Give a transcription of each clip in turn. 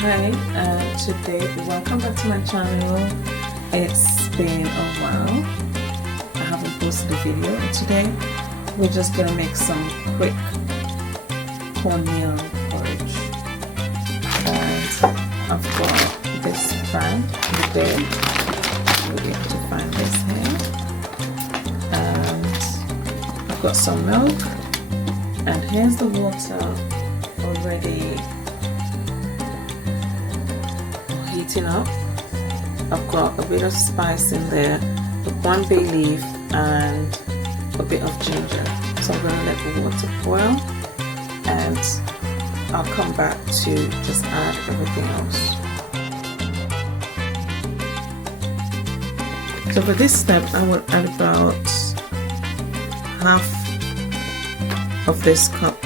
Hi, today welcome back to my channel. It's been a while. I haven't posted a video, and today we're just gonna make some quick cornmeal porridge. And I've got this pan today. You'll be able to find this here. And I've got some milk, and here's the water already heating up. I've got a bit of spice in there, one bay leaf and a bit of ginger. So I'm going to let the water boil, and I'll come back to just add everything else. So for this step I will add about half of this cup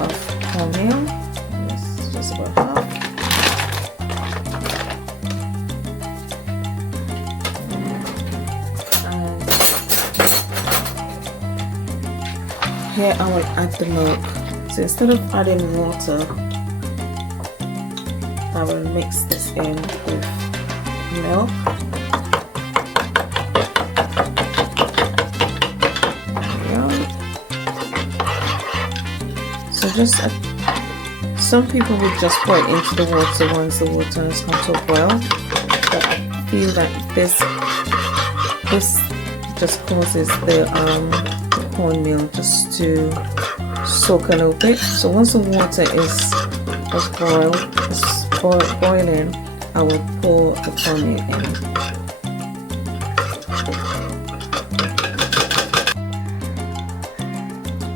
of cornmeal. Yes, just about half. Here I will add the milk. So instead of adding water, I will mix this in with milk. So just some people would just pour it into the water once the water has come to a boil, but I feel that this just causes the cornmeal just to soak a little bit. So once the water is boiling, I will pour the cornmeal in.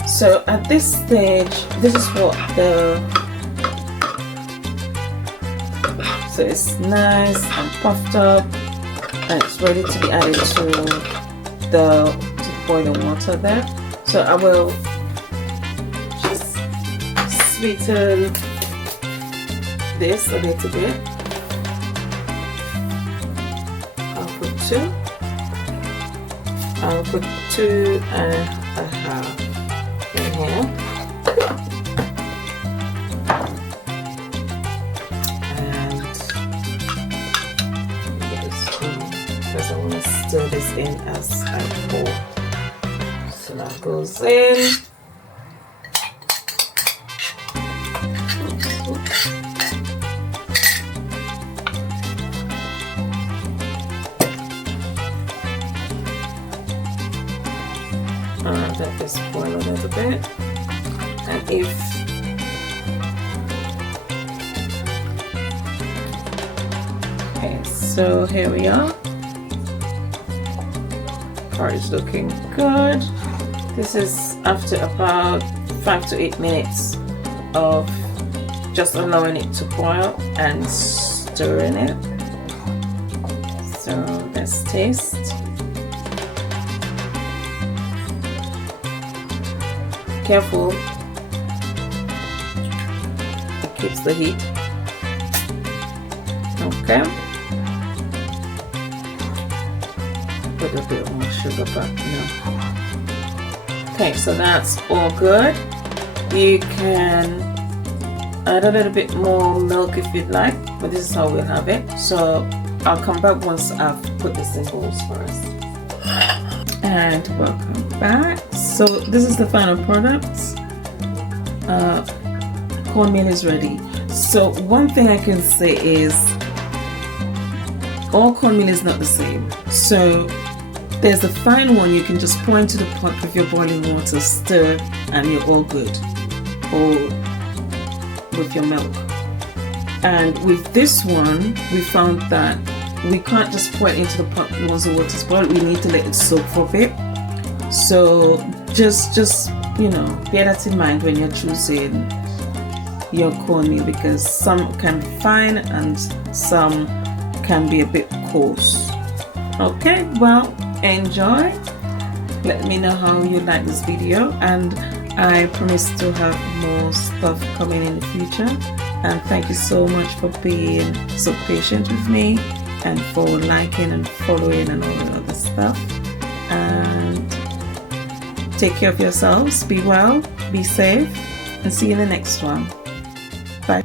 So at this stage, this is what so it's nice and puffed up, and it's ready to be added to the boiling water there. So I will just sweeten this a little bit. I'll put two. I'll put 2.5 in here. And get a spoon because I want to stir this in as I pour. So that goes in. Let this boil a little bit. And okay, so here we are. Porridge looking good. This is after about 5 to 8 minutes of just allowing it to boil and stirring it. So let's taste. Careful, it keeps the heat. Okay. Put a bit more sugar back now. Okay, so that's all good. You can add a little bit more milk if you'd like, but this is how we'll have it. So I'll come back once I've put this in bowls first. And welcome back. So this is the final product. Cornmeal is ready. So one thing I can say is all cornmeal is not the same. So there's the fine one you can just pour into the pot with your boiling water, stir, and you're all good. Or with your milk. And with this one, we found that we can't just pour it into the pot once the water's boiled. We need to let it soak for a bit. So just you know, bear that in mind when you're choosing your cornmeal, because some can be fine and some can be a bit coarse. Okay, well, enjoy. Let me know how you like this video, and I promise to have more stuff coming in the future. And thank you so much for being so patient with me, and for liking and following and all the other stuff. And take care of yourselves, be well, be safe, and see you in the next one. Bye.